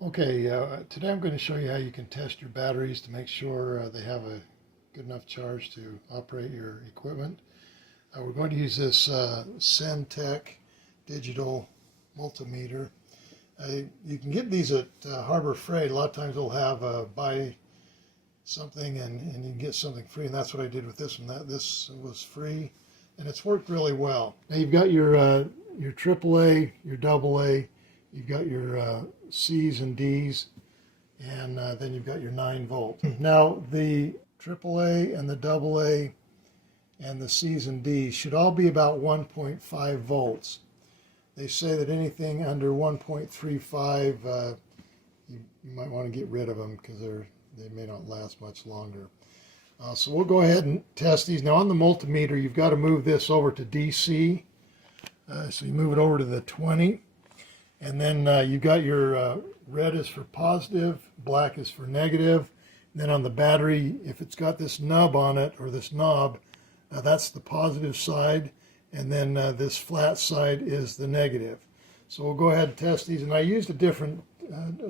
Okay, today I'm going to show you how you can test your batteries to make sure they have a good enough charge to operate your equipment. We're going to use this Semtech digital multimeter. You can get these at Harbor Freight. A lot of times they'll have buy something and you can get something free, and that's what I did with this one. This was free, and it's worked really well. Now you've got your AAA, your AA. You've got your C's and D's, and then you've got your 9 volt. Now the AAA and the AA and the C's and D's should all be about 1.5 volts. They say that anything under 1.35, you might want to get rid of them because they may not last much longer. So we'll go ahead and test these. Now on the multimeter, you've got to move this over to DC. So you move it over to the 20. And then you've got your red is for positive, black is for negative. And then on the battery, if it's got this nub on it, or this knob, that's the positive side. And then this flat side is the negative. So we'll go ahead and test these. And I used a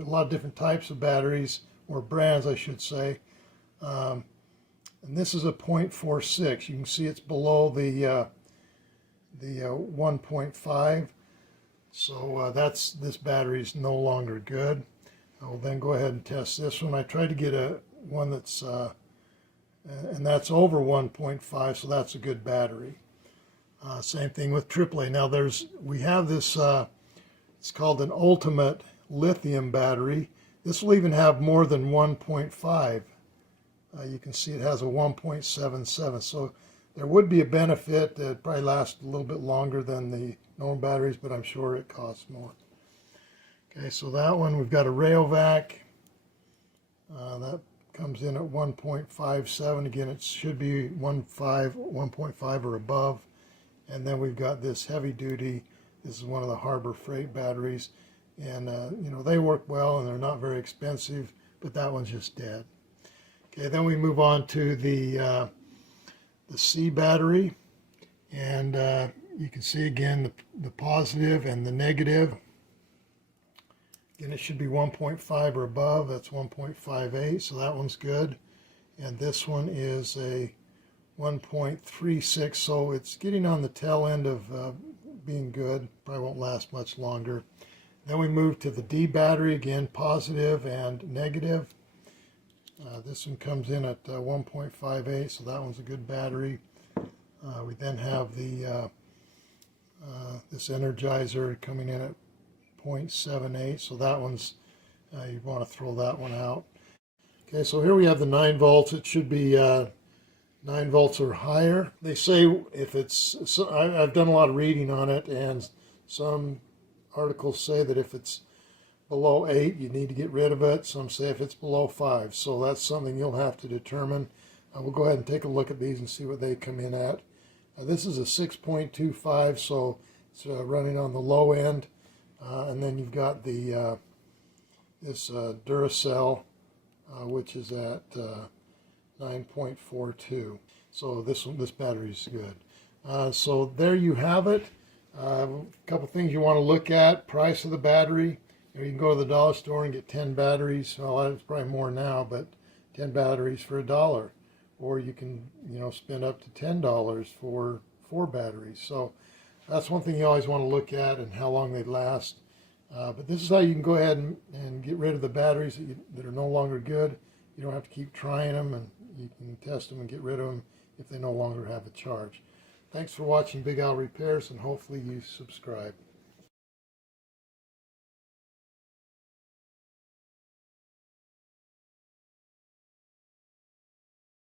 lot of different types of batteries, or brands I should say. And this is a 0.46. You can see it's below the 1.5. So this battery is no longer good. I will then go ahead and test this one. I tried to get one that's, and that's over 1.5, so that's a good battery. Same thing with AAA. Now we have this, it's called an ultimate lithium battery. This will even have more than 1.5. You can see it has a 1.77. So there would be a benefit that probably lasts a little bit longer than the normal batteries, but I'm sure it costs more. Okay, so that one, we've got a Rayovac. That comes in at 1.57. Again, it should be 1.5 or above. And then we've got this heavy duty. This is one of the Harbor Freight batteries. And, you know, they work well and they're not very expensive, but that one's just dead. Okay, then we move on to the C battery. And you can see again the positive and the negative. Again, it should be 1.5 or above. That's 1.58, so that one's good. And this one is a 1.36, so it's getting on the tail end of being good. Probably won't last much longer. Then we move to the D battery, again positive and negative. This one comes in at 1.58, so that one's a good battery. We then have the this Energizer coming in at 0.78, so that one's, you want to throw that one out. Okay, so here we have the 9 volts. It should be 9 volts or higher. They say if it's, so I've done a lot of reading on it, and some articles say that if it's below 8, you need to get rid of it. Some say if it's below 5, so that's something you'll have to determine. We'll go ahead and take a look at these and see what they come in at. This is a 6.25, so it's running on the low end. And then you've got the this Duracell, which is at 9.42. So this battery is good. So there you have it. A couple things you want to look at: price of the battery. You can go to the dollar store and get 10 batteries. Well, it's probably more now, but 10 batteries for $1. Or you can, you know, spend up to $10 for 4 batteries. So that's one thing you always want to look at, and how long they last. But this is how you can go ahead and get rid of the batteries that are no longer good. You don't have to keep trying them, and you can test them and get rid of them if they no longer have a charge. Thanks for watching Big Al Repairs, and hopefully you subscribe.